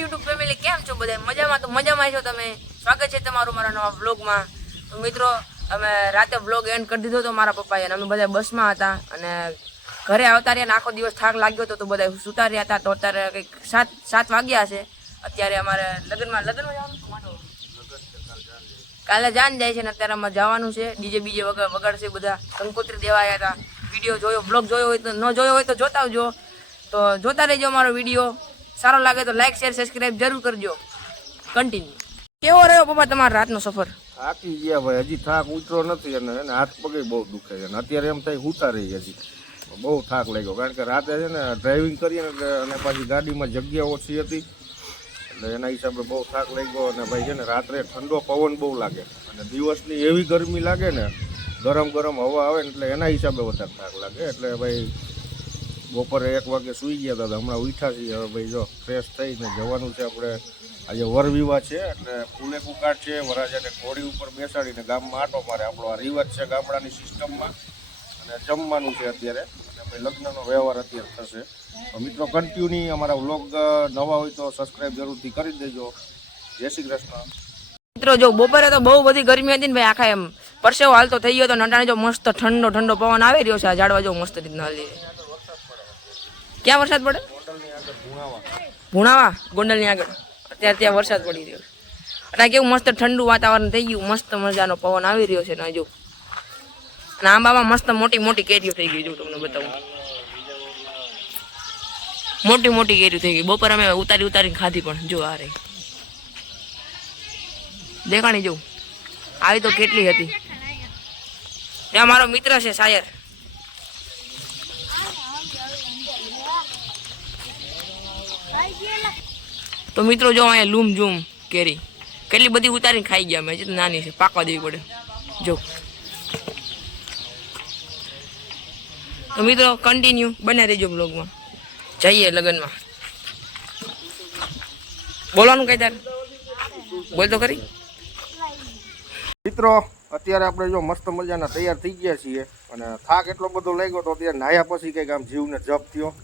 YouTube family કેમ છો બધા મજામાં? તો મજામાં છો તમે? સ્વાગત છે તમારું મારા નવા વ્લોગમાં તો મિત્રો, અમે રાતે વ્લોગ એન્ડ કરી દીધો હતો મારા પપ્પાએ અને અમે બધા બસમાં હતા અને ઘરે આવતા રહ્યા આખો દિવસ થાક લાગ્યો હતો તો બધા સુતા રહ્યા હતા. તો અત્યારે કંઈક સાત સાત વાગ્યા છે. અત્યારે અમારે લગ્નમાં લગ્નમાં કાલે જાન જાય છે ને અત્યારે અમારે જવાનું છે. ડીજે બીજે વગર વગાડશે બધા. કંકોત્રી દેવા આવ્યા હતા. વીડિયો જોયો બ્લોગ જોયો હોય તો ન જોયો હોય તો જોતા આવજો. તો જોતા રહેજો મારો વીડિયો. સારો લાગે તો લાઈક શેર સબસ્ક્રાઇબ જરૂર કરજો. કન્ટિન્યુ કેવો રહ્યો પપ્પા તમારો રાતનો સફર? થાકી ગયા ભાઈ. હજી થાક ઉતરો નથી અને એને હાથ પગે બહુ દુખે છે. અને અત્યારે એમ થાય હુતા રહી હજી બહુ થાક લાગ્યો. કારણ કે રાતે છે ને ડ્રાઇવિંગ કરીએ ને અને પાછી ગાડીમાં જગ્યા ઓછી હતી. એટલે એના હિસાબે બહુ થાક લાગ્યો અને ભાઈ છે ને રાત્રે ઠંડો પવન બહુ લાગે. અને દિવસની એવી ગરમી લાગે ને, ગરમ ગરમ હવા આવે એટલે એના હિસાબે વધારે થાક લાગે. એટલે ભાઈ બપોરે એક વાગે સૂઈ ગયા હતા હમણાં ઉઠ્યા છીએ. હવે ભાઈ જો ફ્રેશ થઈને જવાનું છે આપણે. આજે વર વિવાહ છે, એટલે ફૂલે કુકાટ છે વરાજાને ઘોડી ઉપર બેસાડીને ગામમાં આટો મારે. આપણો આ રિવાજ છે ગામડાની સિસ્ટમમાં. અને જમવાનું છે અત્યારે. ભાઈ લગ્નનો વ્યવહાર અત્યારે થશે. તો મિત્રો કન્ટિન્યુ અમારા વ્લોગ નવા હોય તો સબસ્ક્રાઈબ જરૂરથી કરી દેજો. જય શ્રી કૃષ્ણ. મિત્રો, જો બપોરે તો બહુ બધી ગરમી હતી ને ભાઈ, આખા એમ પરસેવો હાલતો થઈ ગયો તો, નટાણે જો મસ્ત ઠંડો ઠંડો પવન આવી રહ્યો છે, આ ઝાડવા જો મસ્ત રીતના હાલી ક્યાં વરસાદ પડે? ભુણાવા. ગોંડલની આગળ. અત્યારે ત્યાં વરસાદ પડી રહ્યો છે. એટલે કેવું મસ્ત ઠંડુ વાતાવરણ થઈ ગયું. મસ્ત મજાનો પવન આવી રહ્યો છે ને જો અને આંબામાં મસ્ત મોટી મોટી કેરીઓ થઈ ગઈ જો તમને બતાવું. મોટી મોટી કેરીઓ થઈ ગઈ. બપોર અમે ઉતારી ઉતારીને ખાધી પણ. જો આ રહી. દેખાણી જોઉં. આવી તો કેટલી હતી. ત્યાં મારો મિત્ર છે શાયર તો મિત્રો જો અહીંયા લૂમ ઝૂમ કેરી. કેટલી બધી ઉતારીને ખાઈ ગયા મેં તો નાની છે. પાકવા દેવી પડે. જો. તો મિત્રો કન્ટિન્યુ બને રહેજો બ્લોગમાં જઈએ લગ્નમાં. બોલવાનું કઈ તારે? બોલ તો ખરી. મિત્રો, અત્યારે આપણે જો મસ્ત મજાના તૈયાર થઈ ગયા છીએ. અને થાક એટલો બધો લાગ્યો તો અત્યારે નાહ્યા પછી કંઈક આમ જીવને જપ થયો.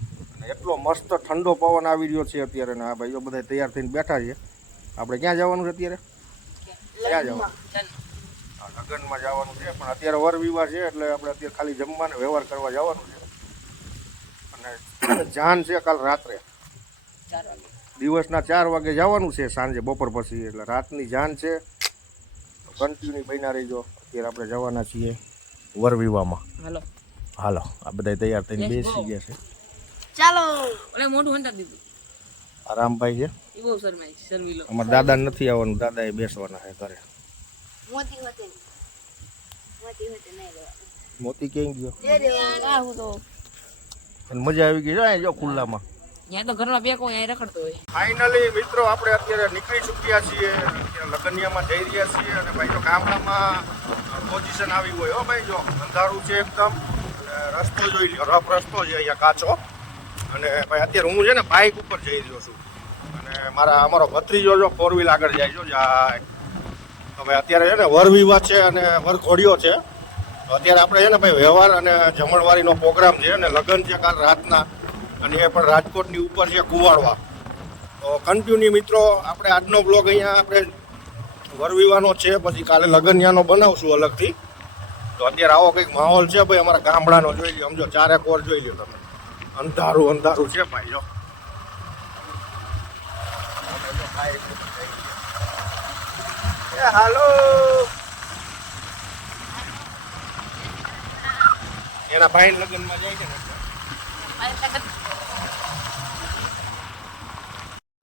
એટલો મસ્ત ઠંડો પવન આવી રહ્યો છે અત્યારે. ને આ ભાઈઓ બધા તૈયાર થઈને બેઠા છે. આપણે ક્યાં જવાનું છે અત્યારે? ક્યાં જવાનું? લગ્નમાં જવાનું છે પણ અત્યારે વર વિવાહ છે એટલે આપણે અત્યારે ખાલી જમવાને વ્યવહાર કરવા જવાનું છે. અને જાન છે કાલ રાત્રે. દિવસના ચાર વાગે જવાનું છે સાંજે બપોર પછી એટલે રાતની જાન છે. કન્ટિન્યુ બન્યા રહીજો. અત્યારે આપણે જવાના છીએ વર વિવાહમાં. હાલો. હાલો આ બધા તૈયાર થઈને બેસી ગયા છે. ચાલો. ઓલે મોઢું હંતા દીધું. આરામભાઈ છે? એ બહુ શરમાય શરમી લો. અમાર દાદા નથી આવવાનું દાદા એ બેસવાના છે ઘરે. મોતી હોતે મોતી હોતે નહીં લેવા મોતી ક્યાં ગયો? જે દેવા. આ તો. મજા આવી ગઈ છે જો ખુલ્લામાં. ત્યાં તો ઘરમાં બે કોઈ અહીં રખડતો હોય. ફાઇનલી મિત્રો આપણે અત્યારે નીકળી ચૂક્યા છીએ. લગનિયામાં જઈ રહ્યા છીએ અને ભાઈ જો ગામડામાં પોઝિશન આવી હોય. હો ભાઈ જો અંધારું છે એકદમ. રસ્તો જોઈ લ્યો. રફ રસ્તો છે અહીંયા કાચો. અને ભાઈ, અત્યારે હું છે ને બાઇક ઉપર જઈ રહ્યો છું. અને મારા અમારો ભત્રીજો જો ફોર વ્હીલ આગળ જાય છે ભાઈ, અત્યારે છે ને વર વિવાહ છે અને વર ઘોડિયો છે. અત્યારે આપણે છે ને ભાઈ, વ્યવહાર અને જમણવારીનો પ્રોગ્રામ છે અને લગ્ન છે કાલ રાતના. અને એ પણ રાજકોટની ઉપર છે, કુવાડવા. તો કન્ટિન્યુ મિત્રો, આપણે આજનો બ્લોગ અહીંયા આપણે વર વિવાહનો છે, પછી કાલે લગનિયાનો બનાવશું અલગથી. તો અત્યારે આવો કંઈક માહોલ છે, ભાઈ, અમારા ગામડાનો, જોઈ લો સમજો, ચારેક ઓર જોઈ લો તમે. અંધારું અંધારું છે ભાઈ જો. હાલો. એના ભાઈ લગ્નમાં જાય છે ને.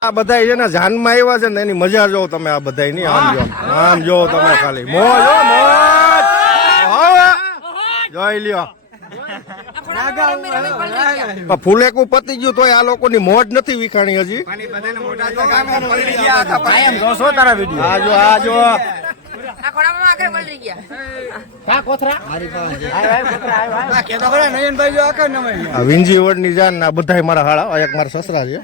આ બધા છે ને જાનમાં આવ્યા છે ને એની મજા જો તમે આ બધા ની. આમ જો આમ જો તમે ખાલી. મોજ મોજ. જોઈ લ્યો. ફૂલેકું પતી ગયું તોય આ લોકોની મોજ નથી વિખાણી હજી. આ જો આ જો આ ખોડામાં આગળ મળી ગયા. આ વિંજીવડની જાન ના મારા હાળા. એક મારા સસરા છે.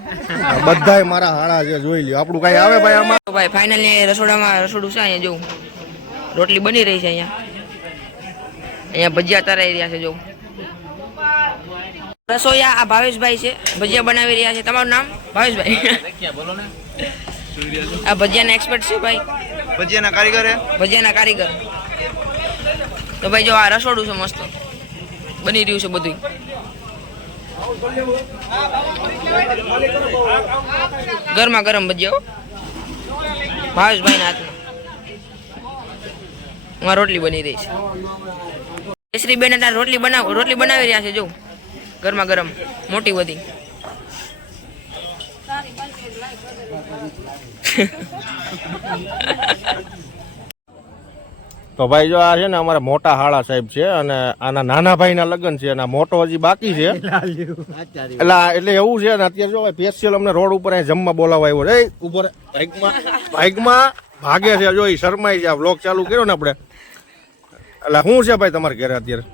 બધાય મારા હાળા છે જોઈ લ્યો. આપણું કઈ આવે ભાઈ તો ભાઈ ફાઇનલી રસોડામાં રસોડું છે અહીંયા જોઉં રોટલી બની રહી છે અહીંયા. અહીંયા ભજીયા તરાઈ રહ્યા છે જોઉં રસોઈયા આ ભાવેશભાઈ છે. ભજીયા બનાવી રહ્યા છે. તમારું નામ? ભાવેશભાઈ. આ ભજીયાના એક્સપર્ટ છે ભાઈ. ભજીયાના કારીગર હે? ભજીયાના કારીગર. તો ભાઈ જો આ રસોડું છે મસ્ત. બની રહ્યું છે બધું ગરમા ગરમ ભજીયા હો. ભાવેશભાઈના હાથમાં. હું રોટલી બની રહી છે. શ્રી બેન રોટલી બનાવ રોટલી બનાવી રહ્યા છે જો ગરમા ગરમ મોટી બધી. તો ભાઈ જો આ છે ને અમારા મોટા હાળા સાહેબ છે અને આના નાના ભાઈના લગ્ન છે અને આ મોટો હજી બાકી છે. એટલે એટલે એવું છે ને અત્યારે જો સ્પેશિયલ અમને રોડ ઉપર અહીં જમવા બોલાવા આવ્યો છે. ઉપર બાઇકમાં બાઇકમાં ભાગે છે. જો એ શરમાઈ છે બ્લોક વ્લોગ ચાલુ કર્યો ને આપણે. એટલે શું છે ભાઈ તમારે ઘરે અત્યારે?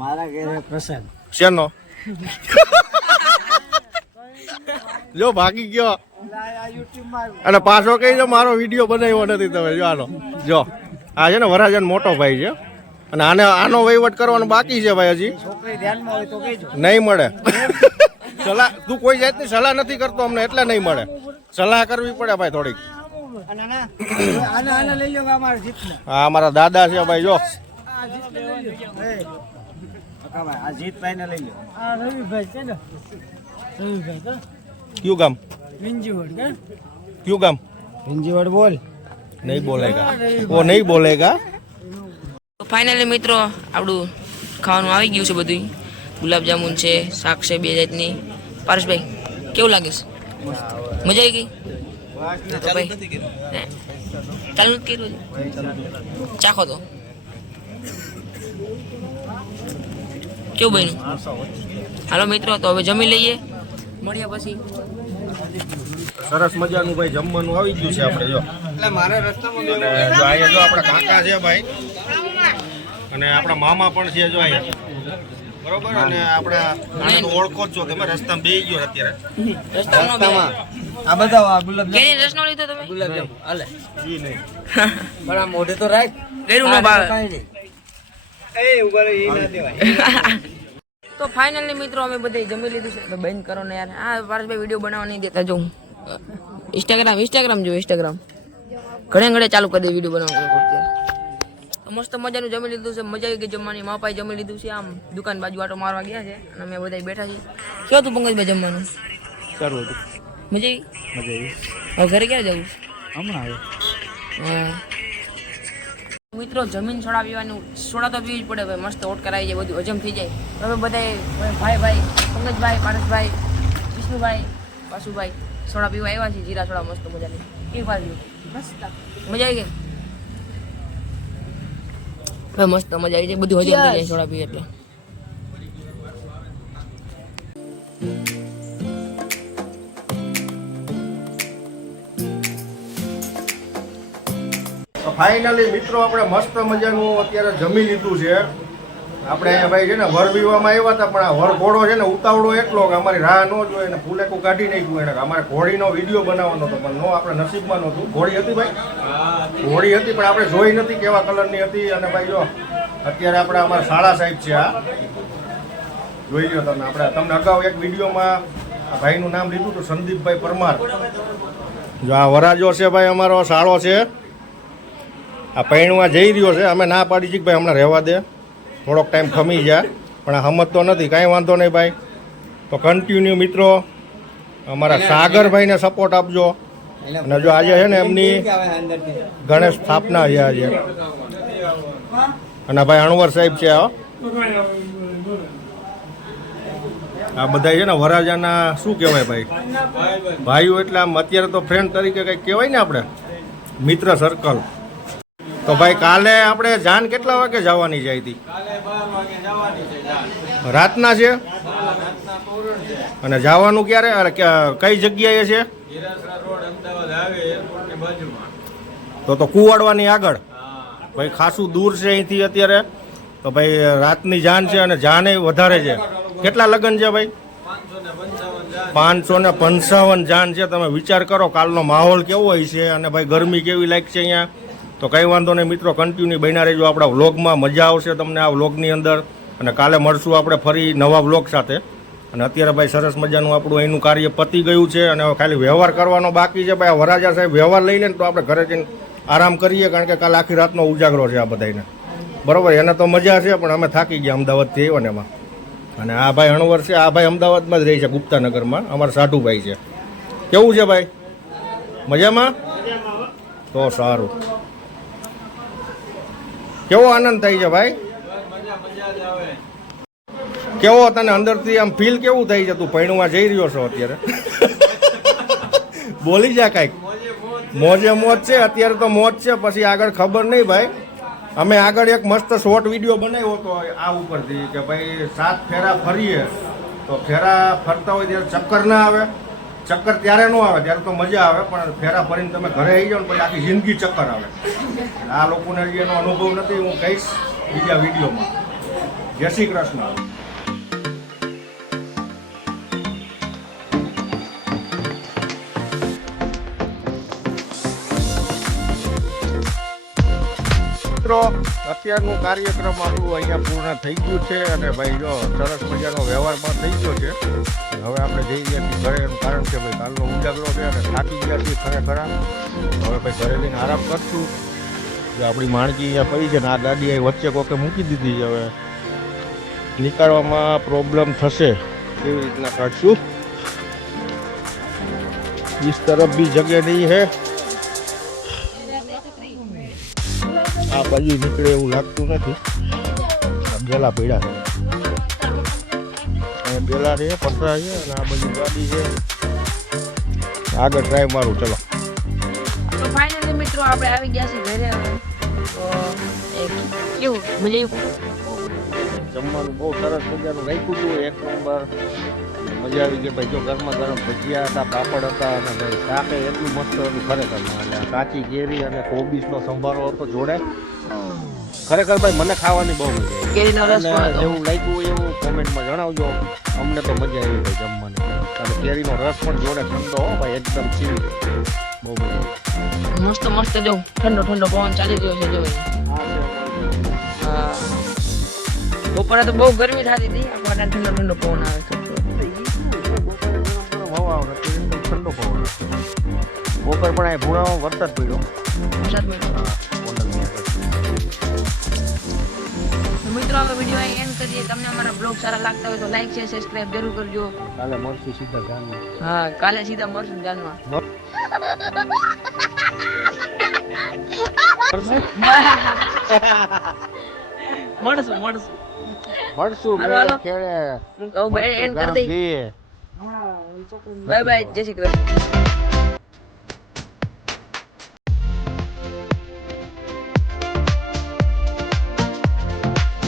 મારા ઘરે પ્રસાદ. શેનો? જો ભાગી ગયો. અને પાછો કઈ જો મારો વીડિયો બનાવ્યો નથી તમે જો આનો. જો આ છે ને વરાજન મોટો ભાઈ છે. અને આને આનો વહીવટ કરવાનો બાકી છે ભાઈ હજી. નહીં મળે. સલાહ તું કોઈ જાતની સલાહ નથી કરતો અમને એટલે નહીં મળે. સલાહ કરવી પડે ભાઈ થોડીક. હા અમારે દાદા છે ભાઈ જો. કાકા આ જીતભાઈને લઈ લો આ રવિભાઈ છે ને. રવિભાઈ તો. કયું ગામ? વિંજીવડ કે? કયું ગામ? વિંજીવડ બોલ. નહીં બોલેગા. ઓ નહીં બોલેગા? ફાઇનલી મિત્રો આપણું ખાવાનું આવી ગયું છે બધું ગુલાબજામુન છે શાક છે બે જાતની. પારસભાઈ કેવું લાગે છે? મજા આવી ગઈ? તો ભાઈ ચાલુ કેટલું ચાખો તો. કેવું બન્યું? હાલો મિત્રો તો હવે જમી લઈએ. મળ્યા પછી. સરસ મજાનું ભાઈ જમવાનું આવી ગયું છે આપણે જો. એટલે મારે રસ્તામાં જો અહીંયા જો આપણા કાકા છે ભાઈ અને આપણા મામા પણ છે જો અહીંયા. બરોબર? અને આપણા આને તો ઓળખો જ છો તમે રસ્તામાં બેસી ગયો અત્યારે. રસ્તામાં આ બધા આ ગુલાબ કેની રસનો લીધો તમે? ગુલાબજામ હાલે. જી નહીં. પણ આ મોઢે તો રાખ. ગેરું ન ભાવે કાઈ નહીં એ ઊભા રહી એ ના દેવાય તો ફાઇનલી મિત્રો અમે બધે જમી લીધું છે. તો બંધ કરો ને યાર. આ પારસભાઈ વીડિયો બનાવવા નહીં દેતા જો ઇન્સ્ટાગ્રામ ઇન્સ્ટાગ્રામ જો ઇન્સ્ટાગ્રામ ઘણે ઘણે ચાલુ કરી દે વીડિયો બનાવવાનું મસ્ત મજાનું જમી લીધું છે. મજા આવી ગઈ જમવાની. માપાએ જમી લીધું છે. આમ દુકાન બાજુ આટો મારવા ગયા છે અને અમે બધા બેઠા છીએ. કયો તું પંકજભાઈ જમવાનું? સારું હતું. મજા આવી? મજા આવી. હવે ઘરે ક્યારે જવું? હમણાં આવ્યો. હા. મિત્રો જમીન સોડા પીવાનું સોડા તો પીવી જ પડે. ભાઈ મસ્ત ઓટ કરાવી જાય બધું હજમ થઈ જાય. હવે બધા ભાઈ ભાઈ પંકજભાઈ પારસભાઈ વિષ્ણુભાઈ વાસુભાઈ સોડા પીવા આવ્યા છે જીરા સોડા મસ્ત મજાની. કેવી પાછી મસ્ત. મજા આવી ગઈ? ભાઈ મસ્ત મજા આવી જાય બધું હજમ થઈ જાય સોડા પીવે એટલે. ફાઇનલી મિત્રો, આપણે મસ્ત મજાનું અત્યારે જમી લીધું છે. આપણે અહીંયા ભાઈ છે ને, વર વિવામાં આવ્યા હતા, પણ આ વર ઘોડો છે ને, ઉતાવળો એટલો કે અમારી રાહ ન જોઈએ ને ફૂલેકું કાઢી નાખ્યું એને. અમારે ઘોડીનો વીડિયો બનાવવાનો હતો, પણ નો, આપણે નસીબમાં નહોતું. ઘોડી હતી ભાઈ? ઘોડી હતી, પણ આપણે જોઈ નથી કેવા કલરની હતી. અને ભાઈ જો, અત્યારે આપણે અમારા શાળા સાહેબ છે આ. જોઈ લો તમે, આપણે તમને અગાઉ એક વિડીયોમાં આ ભાઈનું નામ લીધું હતું, સંદીપભાઈ પરમાર. જો આ વરાજો છે ભાઈ, અમારો શાળો છે. આ પૈણવા જઈ રહ્યો છે. અમે ના પાડી છીએ કે ભાઈ હમણાં રહેવા દે. થોડોક ટાઈમ ખમી જા પણ આ તો નથી. કાંઈ વાંધો નહીં ભાઈ. તો કન્ટિન્યુ મિત્રો અમારા સાગરભાઈને સપોર્ટ આપજો. અને જો આજે છે ને એમની ગણેશ સ્થાપના છે આજે. અને ભાઈ અણવર સાહેબ છે આ બધા છે ને વરાજાના શું કહેવાય ભાઈ? ભાઈઓ એટલે આમ અત્યારે તો ફ્રેન્ડ તરીકે કંઈક કહેવાય ને આપણે? મિત્ર સર્કલ તો ભાઈ કાલે આપણે જાન કેટલા વાગે જવાની જાય હતી રાતના છે? અને જવાનું ક્યારે? અરે કઈ જગ્યાએ છે? તો તો કુવાડવાની આગળ. ભાઈ ખાસું દૂર છે અહીંથી અત્યારે. તો ભાઈ રાતની જાન છે અને જાન વધારે છે. કેટલા લગ્ન છે ભાઈ? પાંચસો ને પંચાવન જાન છે. તમે વિચાર કરો કાલનો માહોલ કેવો હોય છે અને ભાઈ ગરમી કેવી લાગશે અહીંયા? તો કંઈ વાંધો નહીં મિત્રો કન્ટિન્યુ બન્યા રહેજો આપણા વ્લોગમાં. મજા આવશે તમને આ વ્લોગની અંદર. અને કાલે મળશું આપણે ફરી નવા વ્લોગ સાથે. અને અત્યારે ભાઈ સરસ મજાનું આપણું અહીંનું કાર્ય પતી ગયું છે અને ખાલી વ્યવહાર કરવાનો બાકી છે. ભાઈ વરાજા સાહેબ વ્યવહાર લઈ લે ને તો આપણે ઘરે જઈને આરામ કરીએ, કારણ કે કાલે આખી રાતનો ઉજાગરો છે આ બધાને બરાબર, એને તો મજા છે, પણ અમે થાકી ગયા અમદાવાદથી આવ્યો ને એમાં. અને આ ભાઈ અણવર છે, આ ભાઈ અમદાવાદમાં જ રહે છે, ગુપ્તાનગરમાં. અમારા સાઠુભાઈ છે. કેવું છે ભાઈ? મજામાં? તો સારું. કેવો આનંદ થાય છે ભાઈ? કેવો તને અંદરથી આમ ફીલ કેવું થાય છે? તું પૈણુમાં જઈ રહ્યો છો અત્યારે? બોલી જા કાંઈક. મોજે મોજ છે અત્યારે તો મોજ છે પછી આગળ ખબર નહીં ભાઈ. અમે આગળ એક મસ્ત શોર્ટ વીડિયો બનાવ્યો હતો આ ઉપરથી કે ભાઈ સાત ફેરા ફરીએ. તો ફેરા ફરતા હોય ત્યારે ચક્કર ના આવે. ચક્કર ત્યારે ન આવે, ત્યારે તો મજા આવે, પણ ફેરા ફરીને તમે ઘરે આવી જાઓ ને પછી આખી જિંદગી ચક્કર આવે. આ લોકોને હજી એનો અનુભવ નથી, હું કહીશ બીજા વિડીયોમાં. જય શ્રી કૃષ્ણ. મિત્રો, અત્યારનું કાર્યક્રમ આપણું અહીંયા પૂર્ણ થઈ ગયું છે અને ભાઈ જો સરસ મજાનો વ્યવહાર પણ થઈ ગયો છે. હવે આપણે જઈએ ઘરે એનું કારણ કે ભાઈ કાલનો ઉજાગરો છે અને થાકી ગયા છીએ ખરે. ખરા હવે ભાઈ ઘરે લઈને આરામ કરશું. આપણી માણકી અહીંયા પડી છે ને આ ગાડી અહીં વચ્ચે કોકે મૂકી દીધી છે હવે. નીકાળવામાં પ્રોબ્લેમ થશે. એવી રીતના કાઢશું? બીસ તરફ બી જગ્યા નહીં હે. આ બાજુ નીકળે એવું લાગતું નથી. ગેલા પીડા છે. બેલા છે પતરા છે અને આ બાજુ ગાડી છે. આગળ ટ્રાય મારું ચલો. તો ફાઇનલી મિત્રો આપણે આવી ગયા છીએ ઘરે તો કેવું મજા જમવાનું બહુ સરસ મજાનું રાખ્યું હતું એક નંબર. મજા આવી ગઈ ભાઈ જો ગરમા ગરમ ભજીયા હતા પાપડ હતા અને ભાઈ શાકે એટલું મસ્ત હતું ખરેખર. કાચી કેરી અને કોબીજનો સંભારો હતો જોડે. ખરેખર ભાઈ મને ખાવાની બહુ મજા કેરીનો રસ એવું લાગ્યું એવું કોમેન્ટમાં જણાવજો. અમને તો મજા આવી ભાઈ જમવાની. અને કેરીનો રસ પણ જોડે ઠંડો હો ભાઈ એકદમ ચીલ બહુ મજા મસ્ત મસ્ત જો ઠંડો ઠંડો પવન ચાલી રહ્યો છે જો હા બપોરે તો બહુ ગરમી થતી હતી આપણને ઠંડો ઠંડો પવન આવે છે. ઠંડો પવન. બપોર પણ આ ભૂણામાં વરસાદ પડ્યો. વરસાદ પડ્યો. મિત્રો અમે વીડિયો અહીં એન્ડ કરીએ. તમને અમારા બ્લોગ સારા લાગતા હોય તો લાઈક છે સબસ્ક્રાઇબ જરૂર કરજો. કાલે મળશું સીધા ગામમાં. હા કાલે સીધા મળશું જાનમાં મળશું મળશું. મળશું હાલો. ખેડે. ઓ ભાઈ એન્ડ કરી દઈ બાય બાય જય શ્રી કૃષ્ણ.